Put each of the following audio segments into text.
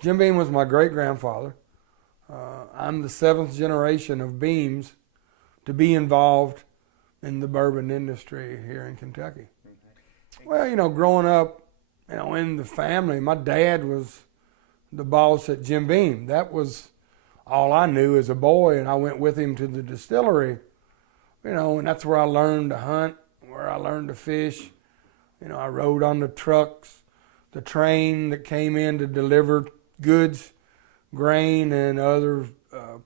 Jim Beam was my great-grandfather. I'm the seventh generation of Beams to be involved in the bourbon industry here in Kentucky. Well, growing up, in the family, my dad was the boss at Jim Beam. That was all I knew as a boy, and I went with him to the distillery, and that's where I learned to hunt, where I learned to fish. I rode on the trucks, the train that came in to deliver goods, grain, and other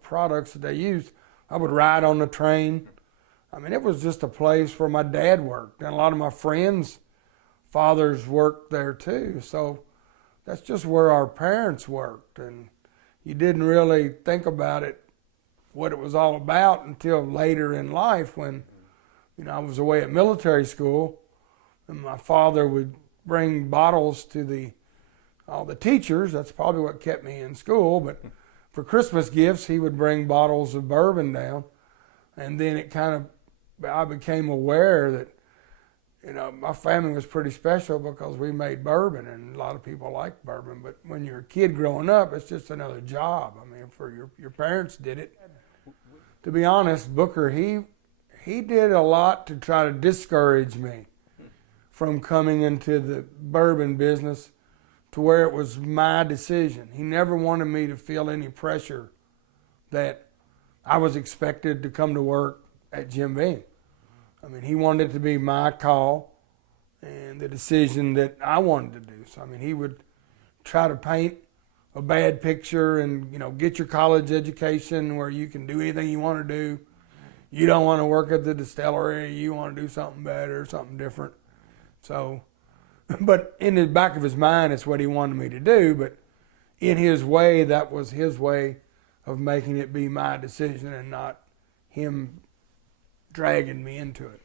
products that they used. I would ride on the train. It was just a place where my dad worked, and a lot of my friends' fathers worked there too. So that's just where our parents worked, and you didn't really think about it, what it was all about, until later in life when, I was away at military school, and my father would bring bottles to all the teachers. That's probably what kept me in school, but for Christmas gifts, he would bring bottles of bourbon down, and then I became aware that, my family was pretty special because we made bourbon, and a lot of people like bourbon. But when you're a kid growing up, it's just another job. For your parents did it. To be honest, Booker, he did a lot to try to discourage me from coming into the bourbon business to where it was my decision. He never wanted me to feel any pressure that I was expected to come to work at Jim Beam. He wanted it to be my call and the decision that I wanted to do. So, he would try to paint a bad picture and, get your college education where you can do anything you want to do. You don't want to work at the distillery. You want to do something better, something different. So, but in the back of his mind, it's what he wanted me to do. But in his way, that was his way of making it be my decision and not him dragging me into it.